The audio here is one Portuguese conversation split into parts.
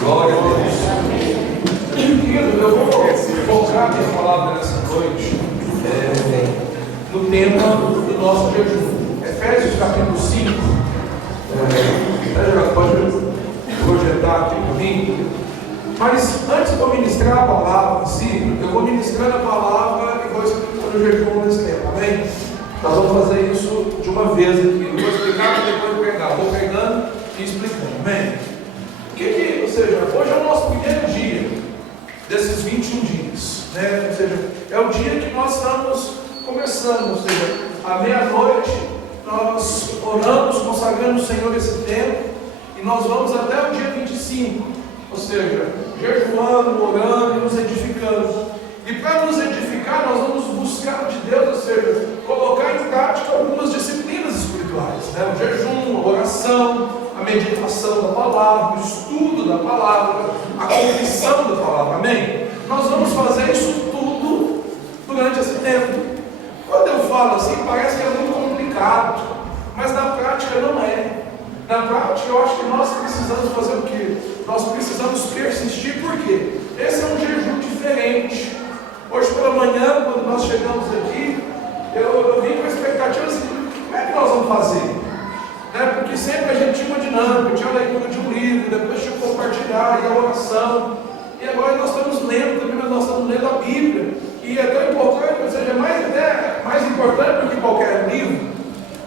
Glória a Deus. Querido, eu vou focar a minha palavra nessa noite no tema do nosso jejum. Efésios capítulo 5. Pode projetar aqui para mim. Mas antes de eu ministrar a palavra em si, eu vou ministrando a palavra e vou explicando o jejum nesse tempo, amém? Nós vamos fazer isso de uma vez aqui. Eu vou explicar e depois pregar. Vou pregando e explicando, amém? Ou seja, hoje é o nosso primeiro dia desses 21 dias, né? Ou seja, é o dia que nós estamos começando, ou seja, à meia-noite nós oramos, consagrando o Senhor esse tempo e nós vamos até o dia 25, ou seja, jejuando, orando e nos edificando. E para nos edificar, nós vamos buscar de Deus, ou seja, colocar em prática algumas disciplinas espirituais, né? O jejum, a oração, a meditação da palavra, o estudo da palavra, a confissão da palavra, amém? Nós vamos fazer isso tudo durante esse tempo. Quando eu falo assim, parece que é muito complicado, mas na prática não é. Na prática eu acho que nós precisamos fazer o quê? Nós precisamos persistir, por quê? Esse é um jejum diferente. Hoje pela manhã, quando nós chegamos aqui, eu vim com a expectativa assim, como é que nós vamos fazer? Porque sempre a gente tinha uma dinâmica, tinha a leitura de um livro, depois tinha que compartilhar, e a oração, e agora nós estamos lendo também, mas nós estamos lendo a Bíblia, e é tão importante, ou seja, é mais importante do que qualquer livro,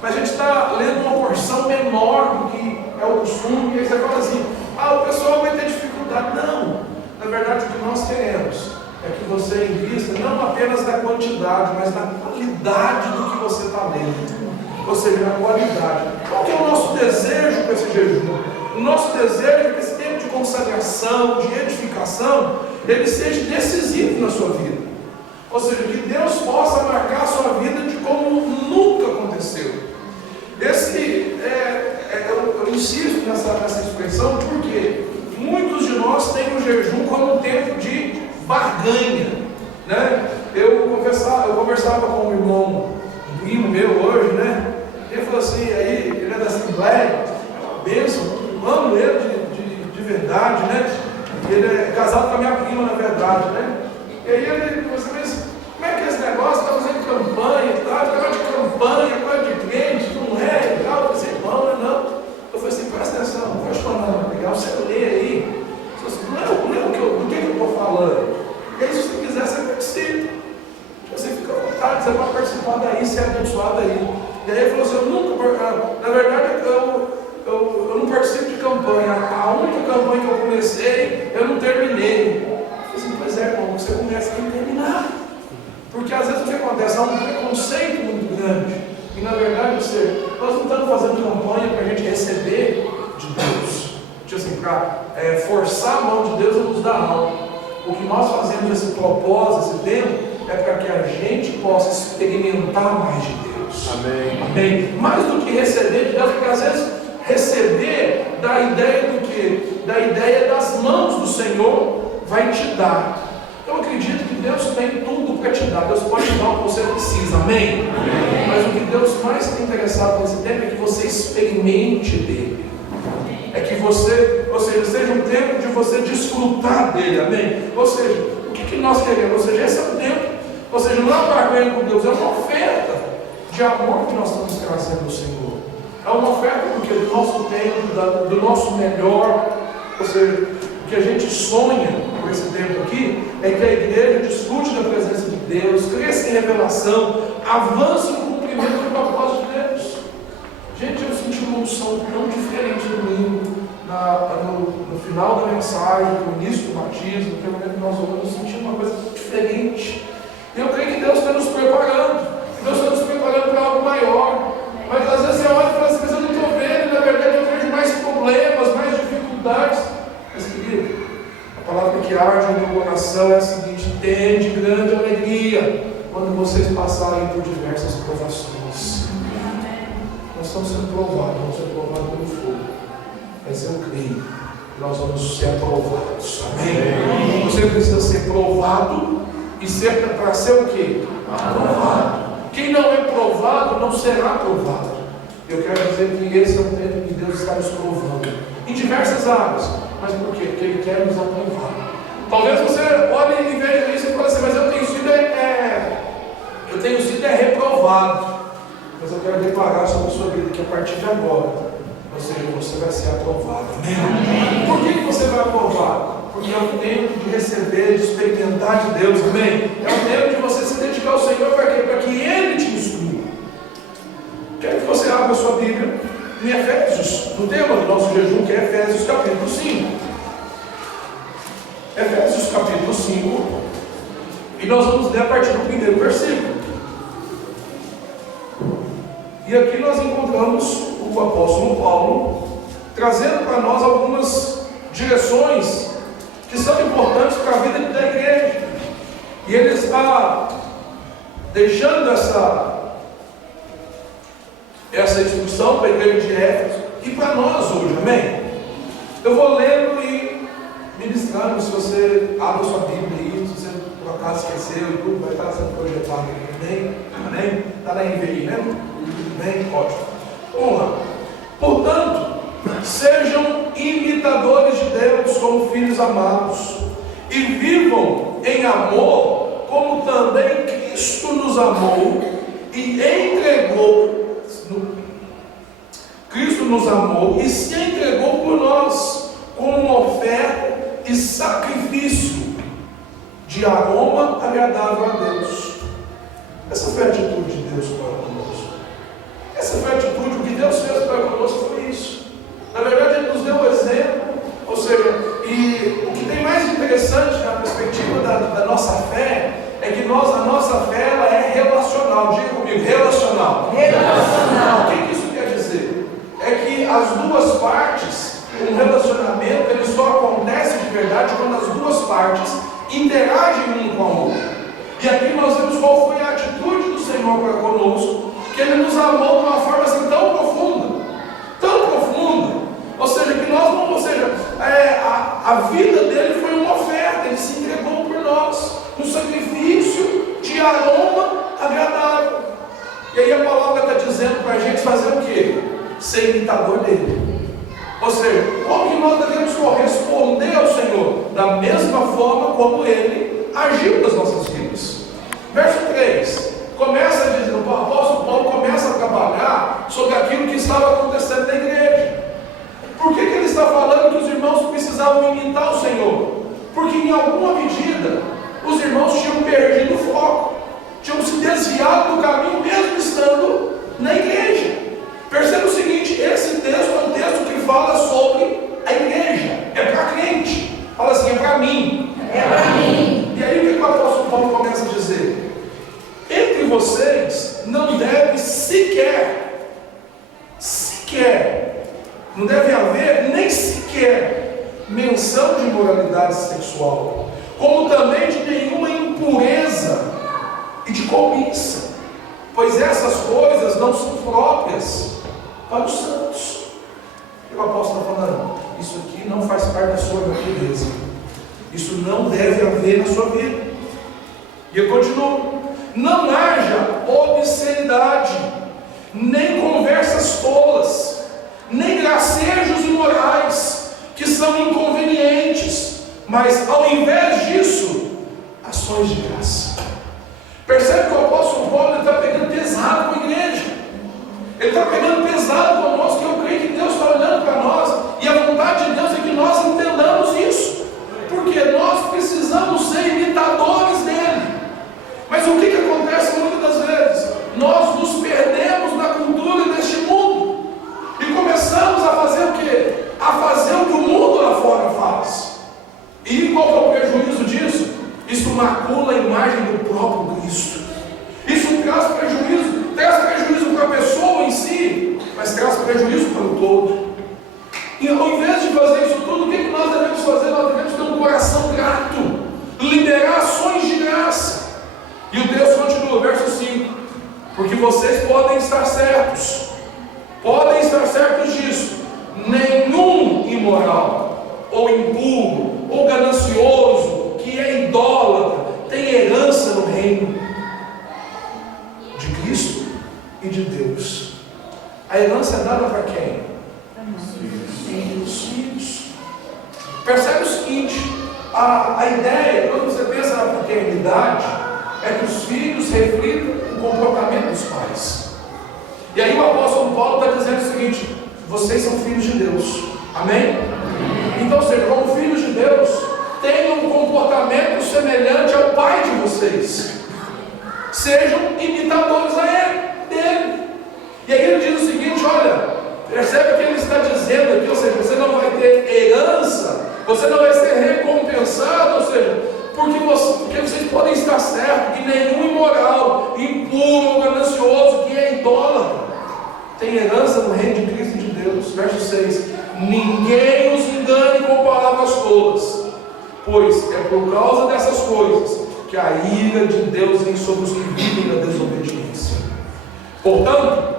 mas a gente está lendo uma porção menor do que é o costume, e aí você fala assim, o pessoal vai ter dificuldade. Não, na verdade o que nós queremos é que você invista não apenas na quantidade, mas na qualidade do que você está lendo. Ou seja, na qualidade. Qual que é o nosso desejo com esse jejum? O nosso desejo é que esse tempo de consagração, de edificação, ele seja decisivo na sua vida. Ou seja, que Deus possa marcar a sua vida de como nunca aconteceu. Eu insisto nessa expressão porque muitos de nós têm o jejum como um tempo de barganha, né? Eu conversava com um irmão, um primo meu hoje, né? Ele falou assim, aí ele é da Assembleia, é uma bênção, eu amo ele de verdade, né? Ele é casado com a minha prima, na verdade, né? E aí ele falou assim, como é que é esse negócio? Está fazendo campanha e tal, negócio de campanha, coisa de crente, não é legal? Eu falei assim, não. Eu falei assim, presta atenção, não vai chorar, legal, você lê aí. Você falou assim, do que eu estou falando? E aí, se você quiser, você participa. Você fica à vontade, você pode participar daí, ser abençoado aí. E aí ele falou assim, na verdade, eu não participo de campanha. A única campanha que eu comecei, eu não terminei. Eu falei assim, pois é, irmão, você começa a terminar. Porque às vezes o que acontece? Há um preconceito muito grande. E na verdade, nós não estamos fazendo campanha para a gente receber de Deus. Tipo assim, para forçar a mão de Deus a nos dar algo. O que nós fazemos esse propósito, esse tempo, é para que a gente possa experimentar mais de Deus. Amém. Amém. Mais do que receber de Deus, porque às vezes receber da ideia do quê? Da ideia das mãos do Senhor vai te dar. Eu acredito que Deus tem tudo para te dar. Deus pode te dar o que você precisa. Amém? Amém. Mas o que Deus mais está interessado nesse tempo é que você experimente dele. É que você, ou seja, seja um tempo de você desfrutar dele. Amém? Ou seja, o que nós queremos? Ou seja, esse é o tempo. Ou seja, não é uma barganha com Deus, é uma oferta de amor que nós estamos trazendo ao Senhor. É uma oferta porque do nosso tempo, do nosso melhor. Ou seja, o que a gente sonha por esse tempo aqui é que a igreja desfrute da presença de Deus, cresça em revelação, avance no cumprimento do propósito de Deus. Gente, eu senti uma unção tão diferente domingo, no final da mensagem, no início do batismo, no momento que nós oramos, eu senti uma coisa diferente. E eu creio que Deus está nos preparando. Deus está nos preparando para algo maior. Mas às vezes você olha e fala assim, mas eu não estou vendo, na verdade eu vejo mais problemas, mais dificuldades. Mas querido, a palavra que arde no meu coração é a seguinte: tende grande alegria quando vocês passarem por diversas provações. Nós estamos sendo provados, vamos ser provados pelo fogo. Mas eu creio que nós vamos ser aprovados. Amém? Você precisa ser provado e ser para ser o quê? Aprovado. Quem não é provado não será provado. Eu quero dizer que esse é o tempo que Deus está nos provando em diversas áreas. Mas por quê? Porque Ele quer nos aprovar. Talvez você olhe e veja isso e fale assim, mas eu tenho sido reprovado. Mas eu quero declarar sobre a sua vida que a partir de agora, ou seja, você vai ser aprovado. Amém? Por que você vai aprovar? Porque é o tempo de receber, de experimentar de Deus. Amém? É o tempo de você se dedicar ao Senhor para quê? Para que Ele te instrua. Quero que você abra a sua Bíblia em Efésios, no tema do nosso jejum, que é Efésios capítulo 5. Efésios capítulo 5. E nós vamos ler a partir do primeiro versículo. E aqui nós encontramos o apóstolo Paulo trazendo para nós algumas direções que são importantes para a vida da igreja. E ele está deixando essa instrução para a igreja de Éfeso e para nós hoje, amém? Eu vou lendo e ministrando. Se você abre a sua Bíblia aí, se você por acaso esqueceu e tudo, vai estar sendo projetado aqui, amém? Amém? Está na NVI, né? Bem, ótimo. Vamos lá. Portanto, sejam imitadores de Deus como filhos amados e vivam em amor, como também Cristo nos amou e Cristo nos amou e se entregou por nós como uma oferta e sacrifício de aroma agradável a Deus. Essa foi a atitude de Deus para conosco. Essa foi a atitude, o que Deus fez para conosco foi isso. Na verdade, Ele nos deu o exemplo, ou seja, e o que tem mais interessante na perspectiva da nossa fé, é que a nossa fé ela é relacional. Diga comigo, relacional. Relacional. O que isso quer dizer? É que as duas partes, um relacionamento, ele só acontece de verdade quando as duas partes interagem um com o outro. E aqui nós vemos qual foi a atitude do Senhor para conosco, que Ele nos amou de uma forma assim tão profunda, ou seja, que nós não, a vida dele foi uma oferta, Ele se entregou por nós, um sacrifício de aroma agradável. E aí a palavra está dizendo para a gente fazer o quê? Ser imitador dele. Ou seja, como que nós devemos corresponder ao Senhor? Da mesma forma como Ele agiu nas nossas vidas. Verso 3. Começa a dizer, o apóstolo Paulo começa a trabalhar sobre aquilo que estava acontecendo na igreja. Por que ele está falando que os irmãos precisavam imitar o Senhor? Porque em alguma medida os irmãos tinham perdido o foco, tinham se desviado do caminho mesmo estando na igreja. Perceba o seguinte, esse texto é um texto que fala sobre a igreja, é para crente. Fala assim, é para mim. É para mim. E aí o que o apóstolo Paulo começa a dizer? Entre vocês não deve não deve haver nem sequer menção de imoralidade sexual, como também de nenhuma impureza e de cobiça, pois essas coisas não são próprias para os santos. E o apóstolo está falando, isso aqui não faz parte da sua natureza, isso não deve haver na sua vida. E eu continuo. Não haja obscenidade, nem conversas tolas, nem gracejos imorais, que são inconvenientes, mas ao invés disso, ações de graça. Percebe que o apóstolo Paulo está pegando pesado com a igreja, ele está pegando pesado conosco, que eu creio que Deus está olhando para nós, e a vontade de Deus é que nós entendamos isso, porque nós precisamos ser imitadores dele. Mas o que acontece muitas das vezes? Nós nos perdemos na cultura deste mundo e começamos a fazer o quê? A fazer o que o mundo lá fora faz. E qual é o prejuízo disso? Isso macula a imagem do próprio Cristo. Isso traz prejuízo para a pessoa em si, mas traz prejuízo para o todo. E ao invés de fazer isso tudo, o que nós devemos fazer? Nós devemos ter um coração grato, liberar ações de graça. E o texto continua, verso 5. Porque vocês podem estar certos disso. Nenhum imoral, ou impuro, ou ganancioso, que é idólatra, tem herança no reino de Cristo e de Deus. A herança é dada para quem? Os filhos. Percebe o seguinte. seguinte: a ideia, quando você pensa na paternidade, é que os filhos reflitam o comportamento dos pais. E aí o apóstolo Paulo está dizendo o seguinte: vocês são filhos de Deus. Amém? Então, ou seja, como filhos de Deus, tenham um comportamento semelhante ao pai de vocês. Sejam imitadores dele. E aí ele diz o seguinte: olha, percebe o que ele está dizendo aqui, ou seja, você não vai ter herança, você não vai ser recompensado, ou seja, porque vocês podem estar certos que nenhum imoral, impuro ou ganancioso, que é idólatra, tem herança no reino de Cristo e de Deus. Verso 6: ninguém os engane com palavras tolas, pois é por causa dessas coisas que a ira de Deus vem sobre os que vivem na desobediência. Portanto,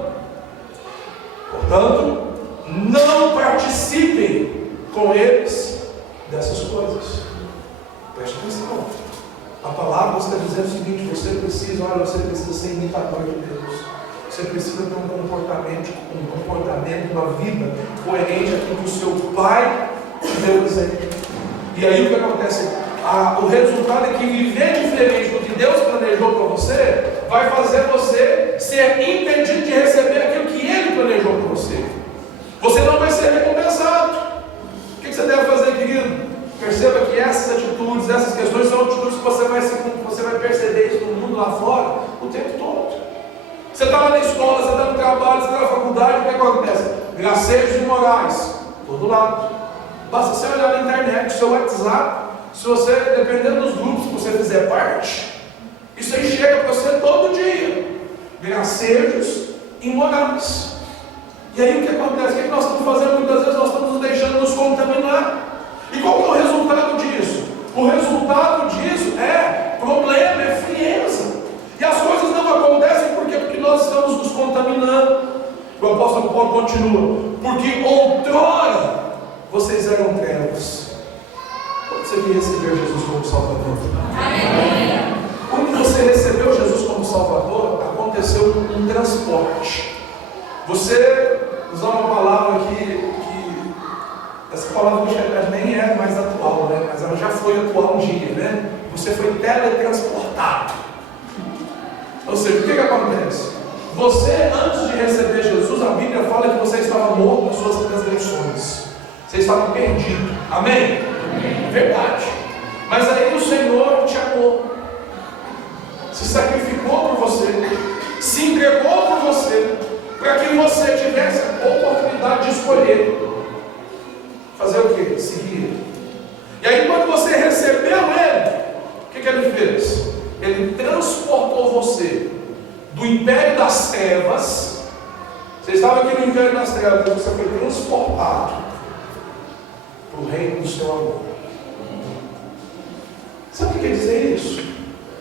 não participem com eles dessas coisas. Preste atenção. A palavra está dizendo o seguinte: você precisa ser imitador de Deus. Você precisa ter um comportamento, uma vida coerente com o que o seu pai te deu exemplo. E aí o que acontece? O resultado é que viver diferente do que Deus planejou para você vai fazer você ser impedido de receber aquilo que Ele planejou para você. Você não vai ser recompensado. O que você deve fazer, querido? Perceba que essas atitudes, essas questões são atitudes que você vai perceber isso no mundo lá fora o tempo todo. Você está lá na escola, você está no trabalho, você está na faculdade, o que acontece? Gracejos imorais, todo lado. Basta você olhar na internet, no seu WhatsApp, se você, dependendo dos grupos que você fizer parte, isso aí chega para você todo dia. Gracejos imorais. E aí o que acontece? O que nós estamos fazendo? Muitas vezes nós estamos nos deixando nos contaminar. E qual que é o resultado disso? O resultado disso é problema, é frieza. E as coisas não acontecem porque nós estamos nos contaminando. O apóstolo Paulo continua: porque outrora vocês eram trevas. Quando você quer receber Jesus como Salvador? Amém. Quando você recebeu Jesus como Salvador, aconteceu um transporte. Você usar uma palavra que essa palavra nem é mais atual, né? Mas ela já foi atual um dia, né? Você foi teletransportado. Ou seja, o que acontece? Você, antes de receber Jesus, a Bíblia fala que você estava morto nas suas transgressões. Você estava perdido. Amém? Amém. Verdade. Mas aí o Senhor te amou, se sacrificou por você, se entregou por você, para que você tivesse a oportunidade de escolher fazer o que? Seguir. E aí quando você recebeu Ele, o que Ele fez? Ele transportou você do império das trevas. Você estava aqui no império das trevas, você foi transportado para o reino do seu amor. Sabe o que quer dizer isso?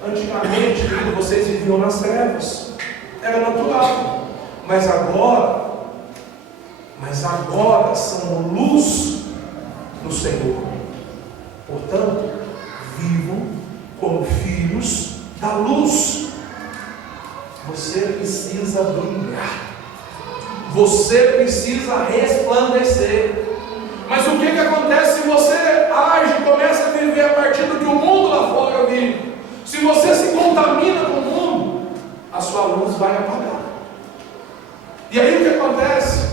Antigamente, quando vocês viviam nas trevas, era natural. Mas agora são luz no Senhor. Portanto, vivam como filhos da luz. Você precisa brilhar. Você precisa resplandecer. Mas o que acontece se você age e começa a viver a partir do que o mundo lá fora vive? Se você se contamina com o mundo, a sua luz vai apagar. E aí o que acontece?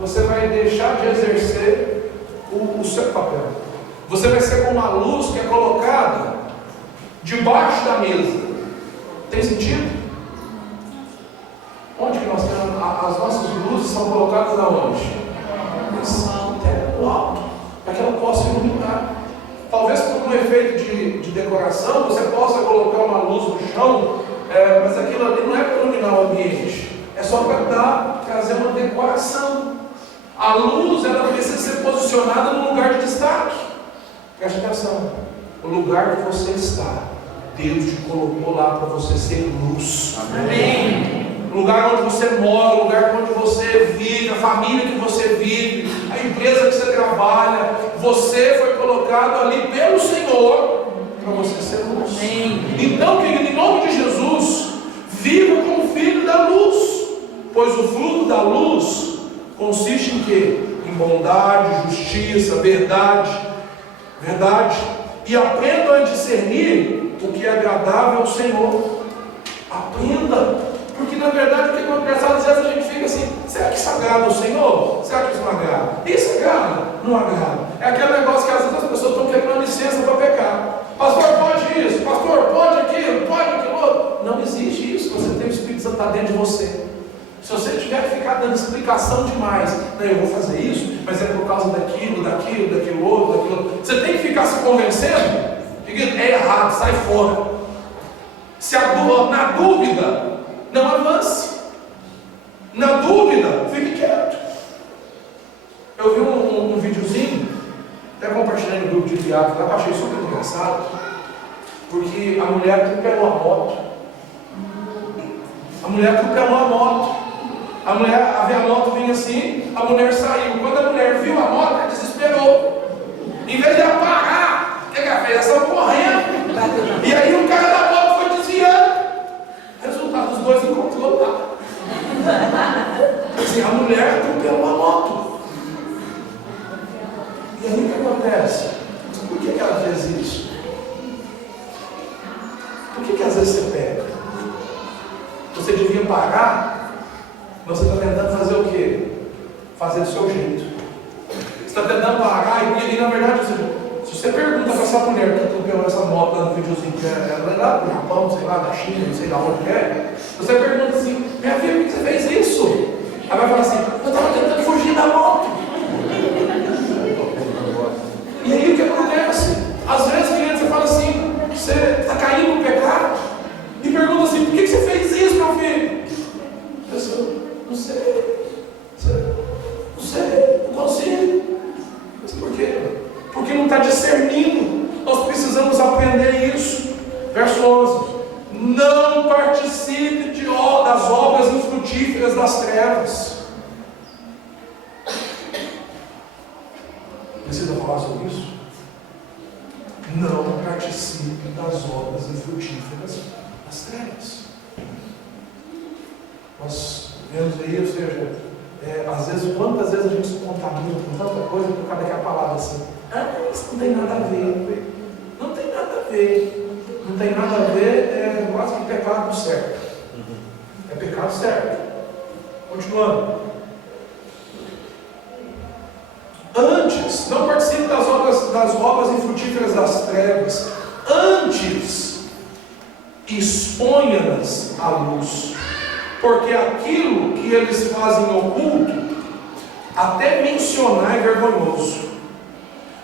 Você vai deixar de exercer o seu papel. Você vai ser como uma luz que é colocada debaixo da mesa. Tem sentido? Onde que nós temos? As nossas luzes são colocadas aonde? No alto, para que ela possa iluminar. Talvez por um efeito de decoração, você possa colocar uma luz no chão, mas aquilo ali não é para iluminar o ambiente, é só para trazer uma decoração. A luz, ela precisa ser posicionada no lugar de destaque. Preste atenção, o lugar que você está, Deus te colocou lá para você ser luz. Amém. O lugar onde você mora, o lugar onde você vive, a família que você vive, a empresa que você trabalha, você foi colocado ali pelo Senhor para você ser luz. Amém. Então, querido, em nome de Jesus, viva como filho da luz, pois o fruto da luz consiste em quê? Em bondade, justiça, verdade, Verdade. E aprendam a discernir o que é agradável ao Senhor. Aprenda. Porque na verdade o que acontece? Às vezes a gente fica assim, será que isso agrada ao Senhor? Será que isso não agrada? Isso agrada? Não agrada. É aquele negócio que às vezes as pessoas estão querendo licença para pecar. Pastor, pode isso. Pastor, pode aquilo. Pode aquilo outro. Não existe isso. Você tem o Espírito Santo está dentro de você. Se você tiver que ficar dando explicação demais, não, eu vou fazer isso, mas é por causa daquilo outro. Você tem que ficar se convencendo. É errado, sai fora. Se na dúvida, não avance. Na dúvida, fique quieto. Eu vi um videozinho, até compartilhei no grupo de viados lá, achei super engraçado, porque a mulher atropelou a moto. A mulher atropelou a moto. A moto vinha assim, a mulher saiu. Quando a mulher viu a moto, ela desesperou. Em vez de ela parar, o que ela fez? Ela saiu correndo. E aí o cara da moto foi desviando. Resultado, os dois encontrou lá. Assim, a mulher atropelou a moto. E aí o que acontece? Por que ela fez isso? Por que às vezes você pega? Você devia parar. Você está tentando fazer o quê? Fazer do seu jeito. Você está tentando parar e na verdade, se você pergunta para essa mulher que atropelou essa moto lá no videozinho, ela é lá do Japão, sei lá, da China, não sei lá onde é. Você pergunta assim, minha filha, por que você fez isso? Ela vai falar assim, eu estava tentando fugir da moto. E aí o que acontece? Às vezes, querido, você fala assim, você está caindo no pecado e pergunta assim, por que você fez isso, meu filho? Pessoa, não sei, não consigo. Mas por quê? Porque não está discernindo. Nós precisamos aprender isso. Verso 11: não participe das obras infrutíferas das trevas. Precisa falar sobre isso? Não participe das obras infrutíferas das trevas. Nós vemos aí, ou seja, às vezes, quantas vezes a gente se contamina com tanta coisa por causa daquela palavra assim, isso não tem nada a ver, não tem nada a ver, não tem nada a ver, é quase que pecado certo, é pecado certo. Continuando. Antes, não participe das obras infrutíferas das trevas, antes exponha-nas à luz. Porque aquilo que eles fazem oculto, até mencionar é vergonhoso.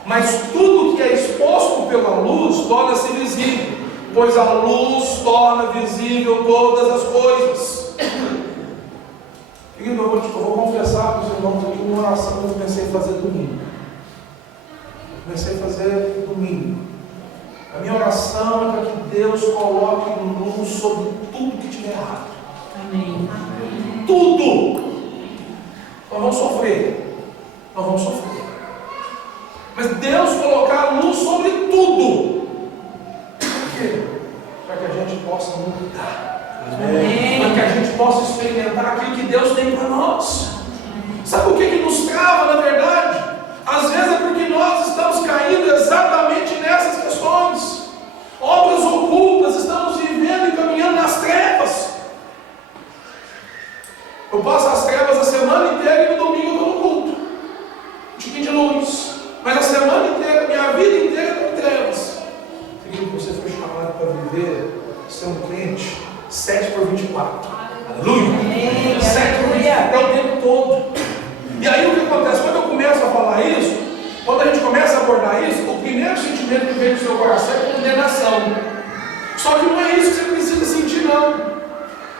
Mas tudo que é exposto pela luz torna-se visível, pois a luz torna visível todas as coisas. Querido, eu vou confessar para os irmãos aqui uma oração que eu comecei a fazer domingo. A minha oração é para que Deus coloque luz sobre tudo que estiver errado. Amém. Tudo. Nós vamos sofrer. Mas Deus colocar luz sobre tudo. Por quê? Para que a gente possa mudar. Para que a gente possa experimentar aquilo que Deus tem para nós. Sabe o que nos trava, na verdade? Às vezes é porque nós estamos caindo exatamente nessas questões. Obras ocultas, estamos vivendo e caminhando nas trevas. Eu passo as trevas a semana inteira e no domingo eu estou no culto. Um tiquinho de luz. Mas a semana inteira, minha vida inteira é com trevas. Querido, você foi chamado para viver, ser um crente 7/24. Aleluia! 7/24 é o tempo todo. E aí o que acontece? Quando eu começo a falar isso, quando a gente começa a abordar isso, o primeiro sentimento que vem do seu coração é condenação. Só que não é isso que você precisa sentir, não.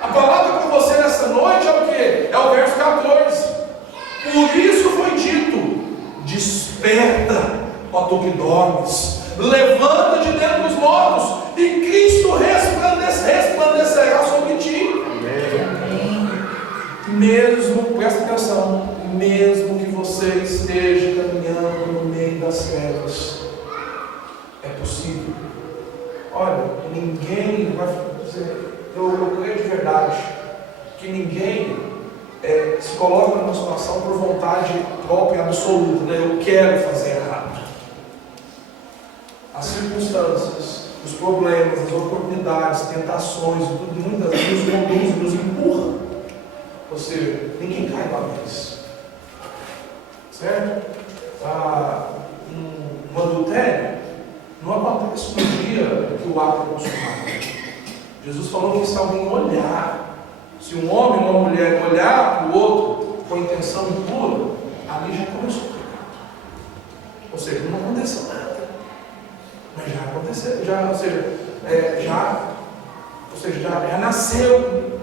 A palavra para você nessa noite é o quê? É o verso 14. Por isso foi dito: desperta, ó tu que dormes, levanta de dentro dos mortos, e Cristo resplandecerá sobre ti. Amém. Mesmo, presta atenção, mesmo que você esteja caminhando no meio das trevas, é possível. Olha, ninguém vai dizer. Eu creio de verdade que ninguém se coloca numa situação por vontade própria absoluta, né? Eu quero fazer errado. as circunstâncias, os problemas, as oportunidades, tentações, tudo muitas vezes nos conduz, nos empurra. Ou seja, ninguém cai uma vez. Certo? Um adultério não acontece no dia que o ato é consumado. Jesus falou que se alguém olhar, se um homem ou uma mulher olhar para o outro com intenção impura, ali já começou o pecado. Ou seja, não aconteceu nada. Mas já aconteceu, já nasceu.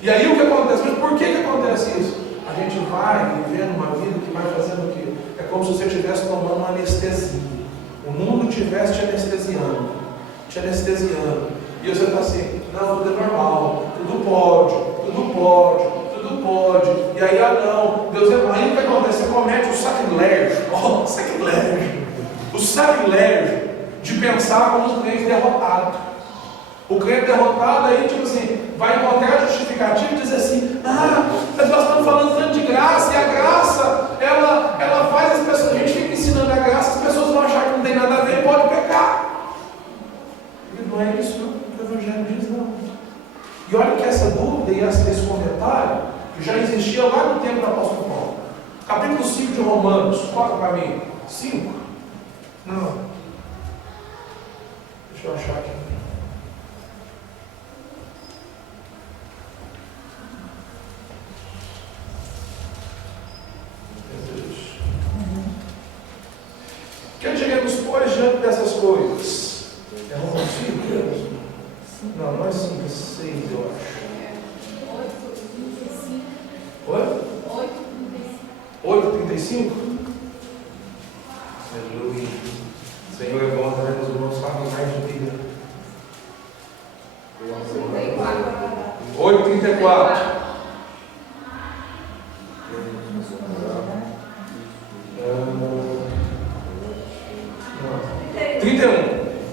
E aí o que acontece? Mas por que acontece isso? A gente vai vivendo uma vida que vai fazendo o quê? É como se você estivesse tomando uma anestesia. O mundo estivesse te anestesiando. E você está assim, não, tudo é normal, tudo pode. E aí, não, Deus é mais. Aí o que acontece? Você comete o sacrilégio de pensar como um crente derrotado. O crente derrotado aí, tipo assim, vai encontrar a justificativa e dizer assim, mas nós estamos falando tanto de graça, e a graça, ela faz as pessoas, a gente fica ensinando a graça, as pessoas vão achar que não tem nada a ver e pode pecar. E não é isso que o Evangelho diz, não. E olha que essa dúvida e esse comentário já existia lá no tempo do apóstolo Paulo. Capítulo 5 de Romanos, coloca para mim. 5? Não. Deixa eu achar aqui. Que diremos, pois, diante dessas coisas? É Romanos 5? Não, não é 5, é 6, eu acho. 8,35? Aleluia. Senhor é bom, também os irmãos falam mais de vida. 8,34.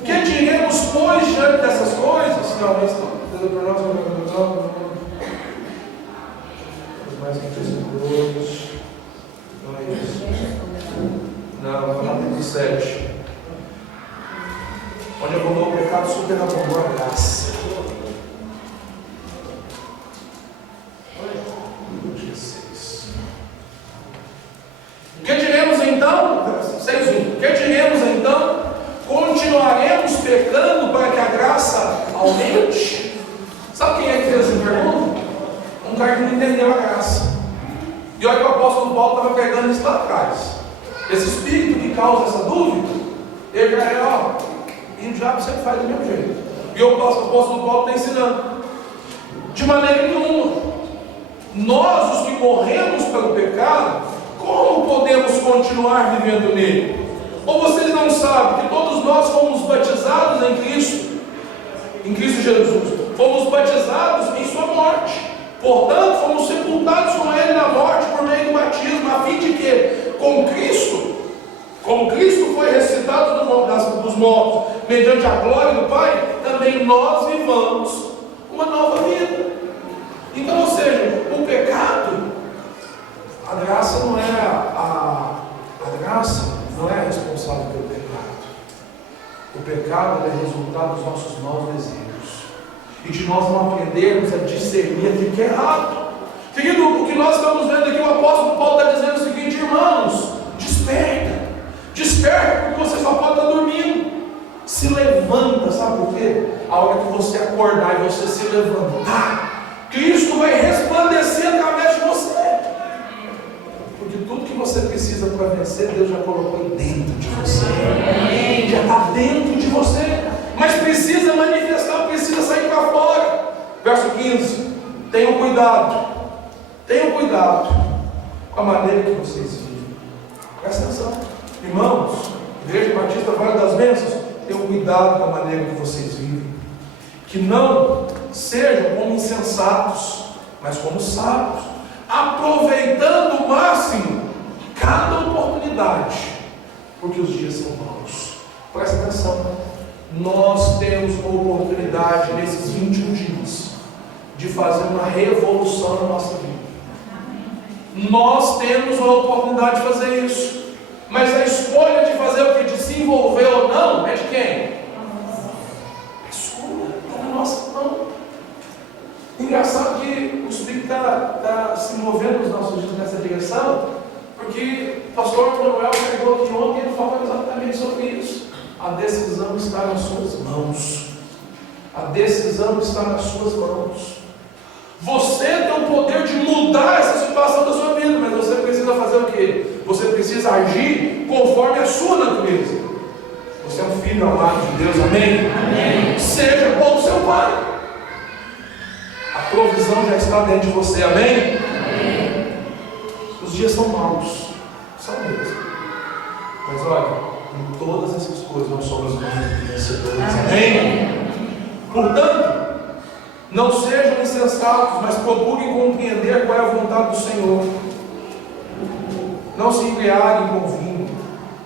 Que diremos, pois, diante dessas coisas? Não, mas não. Mais que não, capítulo 7. Onde abundou o pecado, superabundou a graça. Que diremos então? 6:1. Que diremos então? Continuaremos pecando para que a graça aumente? Sabe quem é que fez essa pergunta? Um cara que não entendeu a graça. E olha que o apóstolo Paulo estava pegando isso lá atrás. Esse espírito que causa essa dúvida, ele já é, e o diabo sempre faz do mesmo jeito. E o apóstolo Paulo está ensinando. De maneira nenhuma. Nós, os que morremos pelo pecado, como podemos continuar vivendo nele? Ou vocês não sabem que todos nós fomos batizados em Cristo Jesus? Fomos batizados em sua morte. Portanto, fomos sepultados com ele na morte por meio do batismo, a fim de que, como Cristo foi ressuscitado dos mortos, mediante a glória do Pai, também nós vivamos uma nova vida. Então, ou seja, o pecado, a graça não é responsável pelo pecado. O pecado é resultado dos nossos maus desejos. E de nós não aprendermos a discernir aquilo que é errado. Querido, o que nós estamos vendo aqui, o apóstolo Paulo está dizendo o seguinte: irmãos, desperta, porque você só pode estar dormindo. Se levanta, sabe por quê? A hora que você acordar e você se levantar, Cristo vai resplandecer através de você. Porque tudo que você precisa para vencer, Deus já colocou dentro de você. Já está dentro de você. Mas precisa manifestar, precisa sair para fora. Verso 15. Tenham cuidado com a maneira que vocês vivem. Presta atenção. Irmãos, Igreja Batista Vale das Bênçãos, tenham cuidado com a maneira que vocês vivem. Que não sejam como insensatos, mas como sábios, aproveitando o máximo cada oportunidade, porque os dias são maus. Presta atenção. Nós temos uma oportunidade nesses 21 dias de fazer uma revolução na nossa vida. Nós temos uma oportunidade de fazer isso. Mas a escolha de fazer o que? De se envolver ou não, é de quem? A decisão está nas suas mãos. A decisão está nas suas mãos. Você tem o poder de mudar essa situação da sua vida, mas você precisa fazer o quê? Você precisa agir conforme a sua natureza. Você é um filho amado de Deus, amém? Amém. Seja como seu pai. A provisão já está dentro de você, amém? Amém. Os dias são maus, são mesmo. Mas olha, em todas essas coisas nós somos mais vencedores, amém? Portanto, não sejam insensatos, mas procurem compreender qual é a vontade do Senhor. Não se embriaguem com vinho,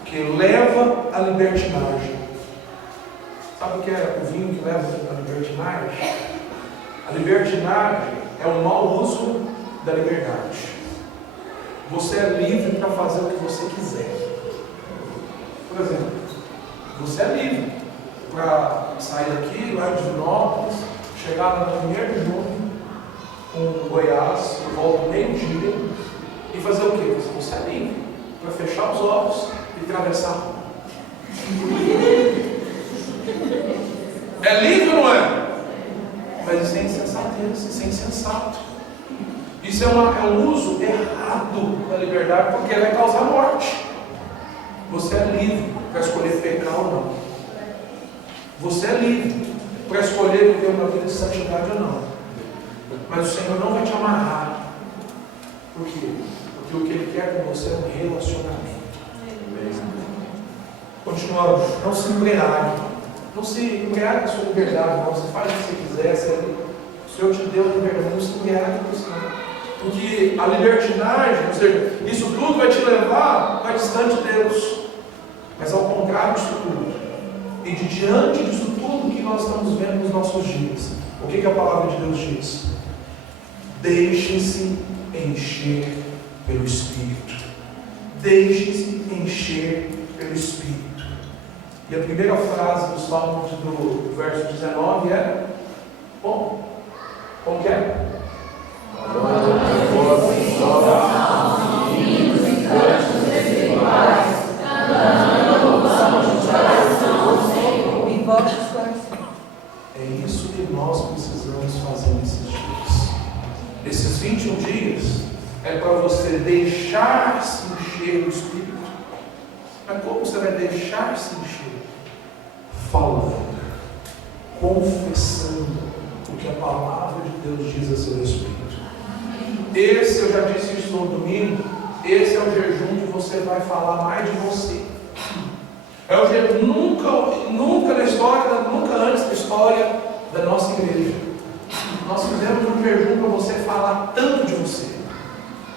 que leva à libertinagem. Sabe o que é o vinho que leva à libertinagem? A libertinagem é o mau uso da liberdade. Você é livre para fazer o que você quiser. Por exemplo, você é livre para sair daqui, lá em Divinópolis, chegar no 1º de junho, com Goiás, por volta do meio-dia, e fazer o quê? Você é livre para fechar os olhos e atravessar a rua. É livre ou não é? Mas isso é insensatez, isso é insensato. Isso é um uso errado da liberdade, porque vai causar morte. Você é livre para escolher pecar ou não. Você é livre para escolher viver uma vida de santidade ou não. Mas o Senhor não vai te amarrar. Por quê? Porque o que Ele quer com você é um relacionamento. Continuando, não se embriague. Não se embriague com a sua liberdade, não. Você faz o que você quiser. O Senhor te deu a liberdade, não se embriague com isso, não. Porque a libertinagem, ou seja, isso tudo vai te levar para distante de Deus. Mas ao contrário disso tudo, e de diante disso tudo que nós estamos vendo nos nossos dias, o que a palavra de Deus diz? Deixem-se encher pelo Espírito. Deixem-se encher pelo Espírito. E a primeira frase do Salmo do verso 19 é: como que é? É isso que nós precisamos fazer nesses dias. Esses 21 dias é para você deixar-se encher do Espírito. Mas como você vai deixar-se encher? Falando, confessando o que a palavra de Deus diz a seu respeito. Esse, eu já disse isso no domingo, esse é o jejum que você vai falar mais de você. É o jejum, nunca na história, nunca antes da história da nossa igreja, nós fizemos um jejum para você falar tanto de você.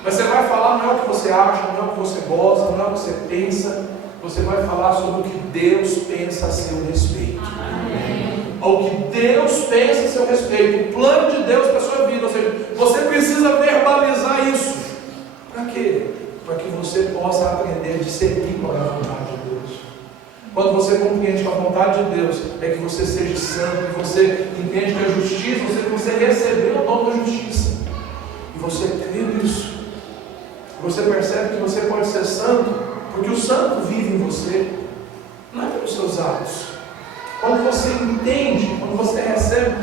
Mas você vai falar não é o que você acha, não é o que você gosta, não é o que você pensa. Você vai falar sobre o que Deus pensa a seu respeito. Amém. O que Deus pensa a seu respeito, o plano de Deus para a sua vida. Ou seja, você precisa verbalizar isso. Para quê? Para que você possa aprender a discernir qual é a vontade de Deus. Quando você compreende que a vontade de Deus é que você seja santo, que você entende que a justiça, você recebeu o dom da justiça, e você crê nisso, você percebe que você pode ser santo, porque o santo vive em você, não é pelos seus atos. Quando você entende, quando você recebe,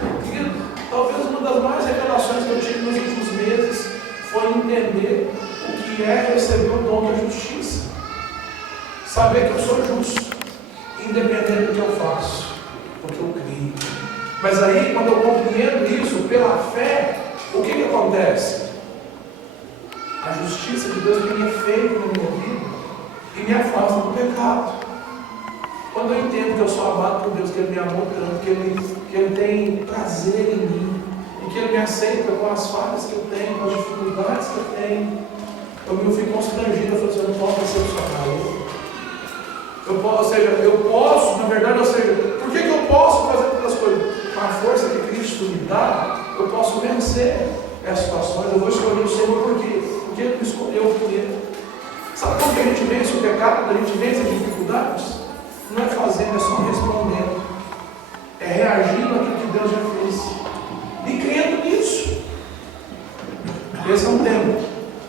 talvez uma das maiores revelações que eu tive nos últimos meses foi entender o que é receber o dom da justiça. Saber que eu sou justo, independente do que eu faço, porque eu creio. Mas aí, quando eu compreendo isso pela fé, o que acontece? A justiça de Deus tem efeito na minha vida e me afasta do pecado. Quando eu entendo que eu sou amado por Deus, que Ele me amou tanto, que Ele tem prazer em mim, e que Ele me aceita com as falhas que eu tenho, com as dificuldades que eu tenho, eu fico constrangido, eu falo assim, eu não posso decepcionar Ele. Eu posso, na verdade, por que eu posso fazer todas as coisas? Com a força que Cristo me dá, eu posso vencer essas situações. Eu vou escolher o Senhor por quê? Porque Ele me escolheu primeiro. Sabe como que a gente vence o pecado, a gente vence as dificuldades? Não é fazendo, é só respondendo. É reagindo àquilo que Deus já fez. E crendo nisso. Esse é um tema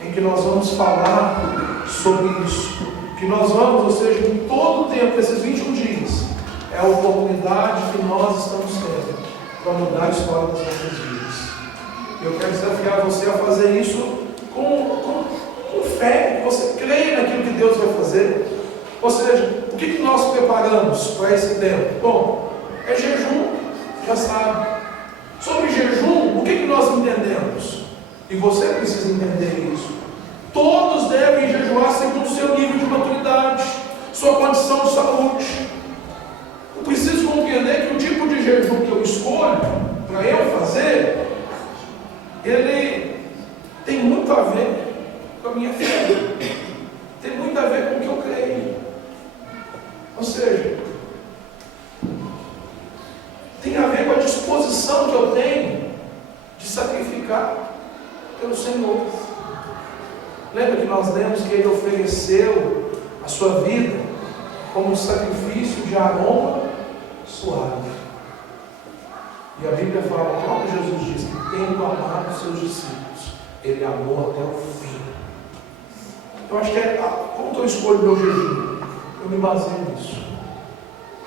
em que nós vamos falar sobre isso. Que nós vamos, ou seja, em todo o tempo, desses 21 dias, oportunidade que nós estamos tendo para mudar a história das nossas vidas. Eu quero desafiar você a fazer isso com fé, que você creia naquilo que Deus vai fazer. Ou seja, o que nós preparamos para esse tempo? Bom, é jejum, já sabe. Sobre jejum, o que nós entendemos? E você precisa entender isso. Todos devem jejuar segundo o seu nível de maturidade, sua condição de saúde. Eu preciso compreender que o tipo de jejum que eu escolho para eu fazer, ele tem muito a ver com a minha fé, tem muito a ver com o que eu creio. Ou seja, tem a ver com a disposição que eu tenho de sacrificar pelo Senhor. Lembra que nós lemos que Ele ofereceu a sua vida como um sacrifício de aroma suave. E a Bíblia fala, o próprio Jesus diz que tendo amado os seus discípulos, Ele amou até o fim. Eu acho que como que eu escolho meu jejum? Eu me baseio nisso.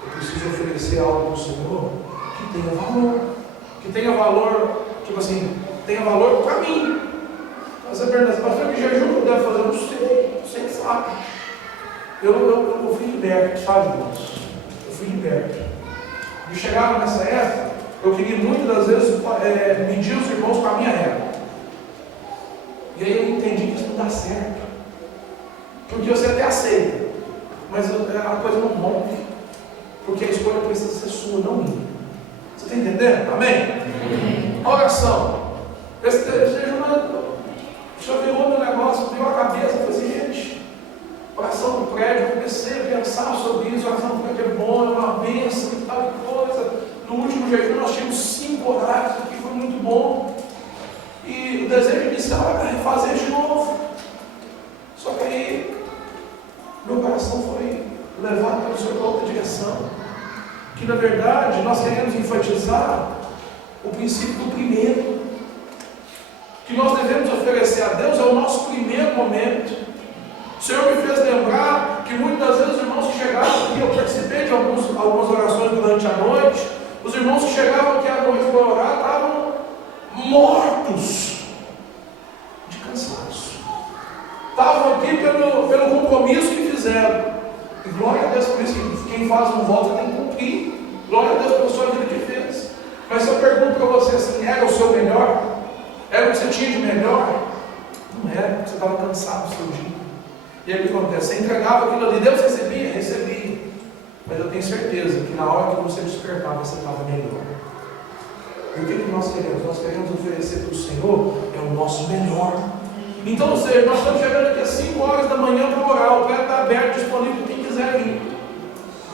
Eu preciso oferecer algo para o Senhor que tenha valor. Que tenha valor, tipo assim, tenha valor para mim. Você pergunta, pastor, que jejum eu devo fazer? Eu não sei, você sabe. Eu fui liberto, sabe, irmãos? Eu fui liberto. E chegava nessa época, eu queria muitas das vezes medir os irmãos com a minha régua. E aí eu entendi que isso não dá certo. Porque você até aceita, mas a coisa não rompe. Porque a escolha precisa ser sua, não minha. Você está entendendo? Amém? Oração. Esse jejum já virou meu negócio, virou a cabeça. Eu falei assim, gente, oração do prédio, eu comecei a pensar sobre isso. Oração do prédio é bom, é uma bênção e tal coisa. No último jejum nós tínhamos 5 horários, que foi muito bom. E o desejo inicial era refazer de novo. Só que aí meu coração foi levado pela sua outra direção. Que na verdade nós queremos enfatizar o princípio do primeiro. Que nós devemos oferecer a Deus é o nosso primeiro momento. O Senhor me fez lembrar que muitas das vezes os irmãos que chegavam aqui, eu participei de algumas orações durante a noite, os irmãos que chegavam aqui à noite para orar estavam mortos de cansaço. Estavam aqui pelo compromisso que fizeram. E glória a Deus por isso, que quem faz um voto tem que cumprir. Glória a Deus pela sua vida que fez. Mas se eu pergunto para você assim, era o seu melhor? Era o que você tinha de melhor? Não era, porque você estava cansado do seu dia. E aí o que acontece? Você entregava aquilo ali, Deus recebia? Recebia. Mas eu tenho certeza que na hora que você despertava, você estava melhor. E o que nós queremos? Nós queremos oferecer para o Senhor é o nosso melhor. Então, ou seja, nós estamos chegando aqui às 5 horas da manhã para orar. O prédio está aberto, disponível para quem quiser vir.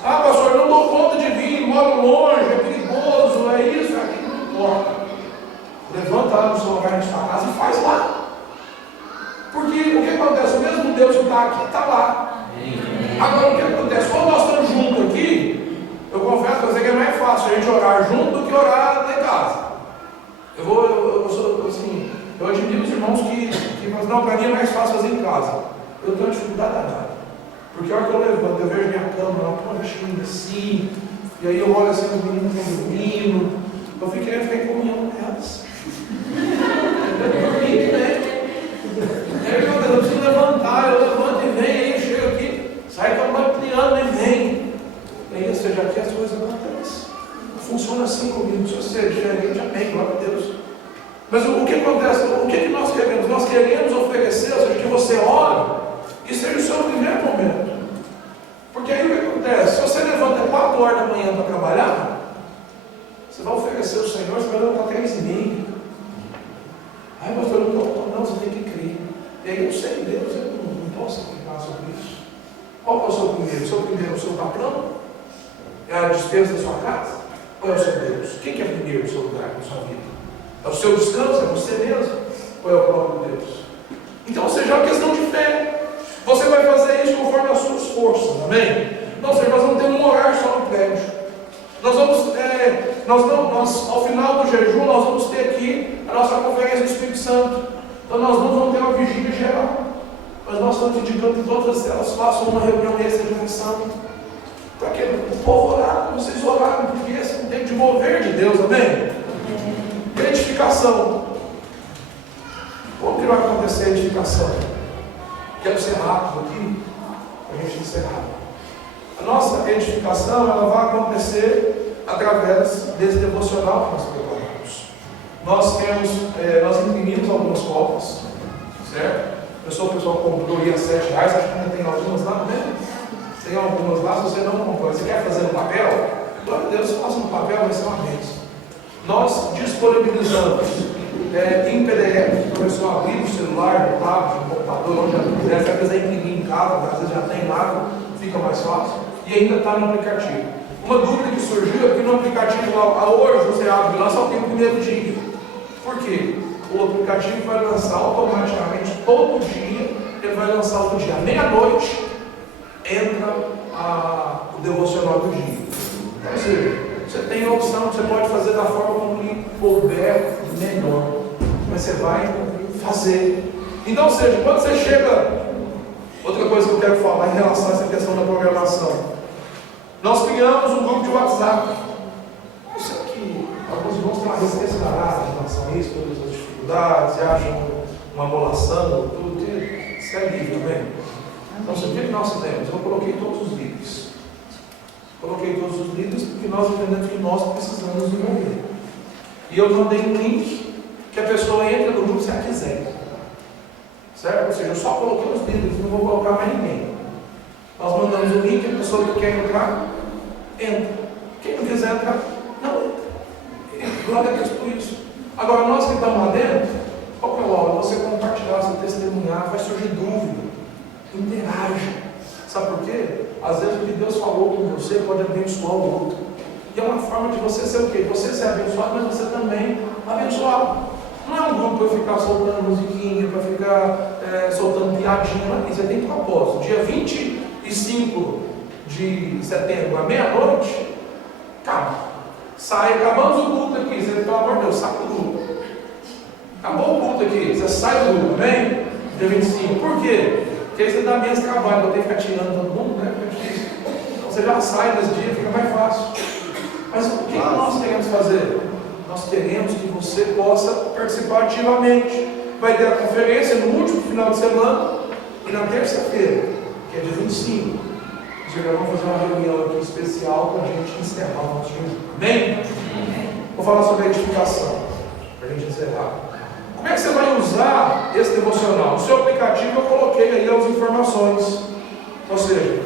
Ah, pastor, eu não dou conta de vir, moro longe, é perigoso, é isso, é aquilo, não importa. Levanta lá no seu lugar, na sua casa e faz lá. Porque o que acontece? O mesmo Deus que está aqui, está lá. Agora o que acontece? Quando nós estamos juntos aqui, eu confesso para você que é mais fácil a gente orar junto do que orar lá em casa. Eu admiro os irmãos que falam, não, para mim é mais fácil fazer em casa. Eu tenho uma dificuldade danada. Porque a hora que eu levanto, eu vejo minha cama, uma cama cheia assim, e aí eu olho assim, os meninos estão dormindo, eu fico querendo ficar em comunhão com elas. Eu dormi, né? Aí eu preciso levantar, eu levanto e venho, aí eu chego aqui, sai com a mãe criando e vem. E aí, ou seja, aqui as coisas acontecem. Funciona assim comigo, se você é diferente, amém, glória a Deus. Mas o que acontece? O que nós queremos? Nós queremos oferecer, ou seja, que você ore e seja o seu primeiro momento. Porque aí o que acontece? Se você levanta 4 horas da manhã para trabalhar, você vai oferecer ao Senhor, você vai levantar 3h30. Ai, pastor, eu não, você tem que crer. E aí eu sei, Deus, eu não posso explicar sobre isso. Qual é o seu primeiro? O seu primeiro é o seu patrão? É a despesa da sua casa? Ou é o seu Deus? Quem que é primeiro no seu lugar, na sua vida? É o seu descanso? É você mesmo? Ou é o próprio Deus? Então, ou seja, é uma questão de fé. Você vai fazer isso conforme as suas forças, amém? Então, ou seja, nós vamos ter um horário só no prédio. Nós, ao final do jejum, nós vamos ter aqui a nossa conferência do Espírito Santo. Então nós não vamos ter uma vigília geral, mas nós estamos indicando que todas elas façam uma reunião extra de oração, para que o povo orar, como vocês oraram. Deus, amém? Edificação. Como que vai acontecer a edificação? Quero ser rápido aqui, para a gente encerrar. A nossa edificação, ela vai acontecer através desse devocional que nós preparamos. Nós imprimimos algumas cópias, certo? O pessoal comprou aí a R$7, acho que ainda tem algumas lá, né? Tem algumas lá, se você não comprou, você quer fazer no papel? Glória a Deus, faça no papel, vai ser uma bênção. Nós disponibilizamos em PDF, para o pessoal abrir no celular, no tablet, no computador, onde quiser, se quiser imprimir em casa, às vezes já tem lá, fica mais fácil, e ainda está no aplicativo. Uma dúvida que surgiu é que no aplicativo lá, hoje você abre lá, só tem o primeiro dia. Por quê? O aplicativo vai lançar automaticamente todo dia, ele vai lançar outro dia. À meia-noite entra o devocional do dia. Ou seja, você tem a opção, você pode fazer da forma como lhe couber melhor, mas você vai fazer. Então, ou seja, quando você chega, outra coisa que eu quero falar em relação a essa questão da programação, nós criamos um grupo de WhatsApp. Eu sei que alguns irmãos têm uma resistência danada em relação a isso, todas as dificuldades, acham uma amolação, tudo, isso é livre, amém? Então, você vê que nós temos, eu coloquei todos os livros. Coloquei todos os livros porque nós entendemos que nós precisamos desenvolver. E eu mandei um link que a pessoa entra no grupo se ela quiser. Certo? Ou seja, eu só coloquei os livros, não vou colocar mais ninguém. Nós mandamos o link, a pessoa que quer entrar, entra. Quem não quiser entrar, não entra. Glória a Deus por isso. Agora, nós que estamos lá dentro, qual que é a hora? Você compartilhar, você testemunhar, vai surgir dúvida. Interage. Sabe por quê? Às vezes o que Deus falou com você pode abençoar o outro. E é uma forma de você ser o quê? Você ser abençoado, mas você também abençoado. Não é um grupo para ficar soltando musiquinha, para ficar soltando piadinha. Não é isso, você tem propósito. Dia 25 de setembro, à meia-noite, calma. Sai, acabamos o culto aqui. Você, pelo amor de Deus, sai do grupo. Acabou o culto aqui, você sai do grupo, amém? Dia 25. Por quê? Porque aí você dá menos trabalho, vou ter que ficar tirando todo mundo, né? Então você já sai desse dia, fica mais fácil. Mas o que nós queremos fazer? Nós queremos que você possa participar ativamente. Vai ter a conferência no último final de semana e na terça-feira, que é dia 25. Já vamos fazer uma reunião aqui especial para a gente encerrar o nosso dia. Amém? Vou falar sobre a edificação, para a gente encerrar. Como é que você vai usar esse devocional? No seu aplicativo eu coloquei aí as informações. Ou seja,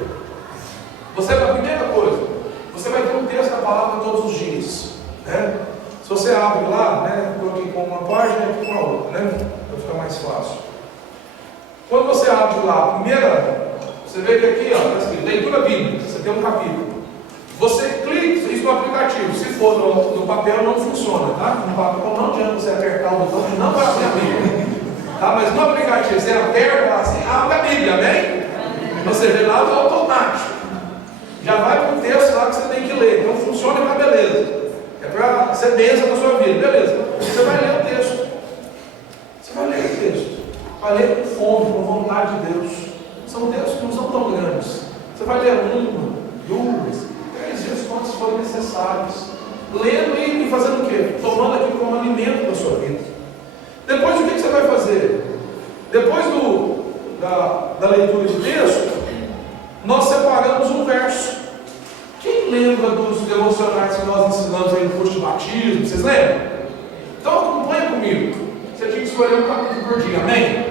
a primeira coisa, você vai ter um texto da palavra todos os dias. Né? Se você abre lá, né, estou aqui com uma página e aqui com a outra, né? Para ficar mais fácil. Quando você abre lá a primeira, você vê que aqui está escrito leitura bíblica, você tem um capítulo. Você clica isso no aplicativo, se for no papel não funciona, tá? No papel não adianta você apertar o botão e não vai abrir a Bíblia. Tá? Mas no aplicativo você aperta assim, abre a Bíblia, amém? Ou seja, lá é automático. Já vai para o texto lá que você tem que ler. Então funciona para beleza. É para ser bênção na sua vida, beleza. Você vai ler o texto. Você vai ler o texto. Vai ler com fome, com vontade de Deus. São textos que não são tão grandes. Você vai ler uma, duas, 3 vezes quantas forem necessárias. Lendo e fazendo o quê? Tomando aquilo como alimento da sua vida. Depois o que você vai fazer? Depois da leitura do texto, nós separamos um verso. Quem lembra dos devocionais que nós ensinamos aí no curso de batismo? Vocês lembram? Então acompanha comigo. Você tinha que escolher um capítulo por dia, amém?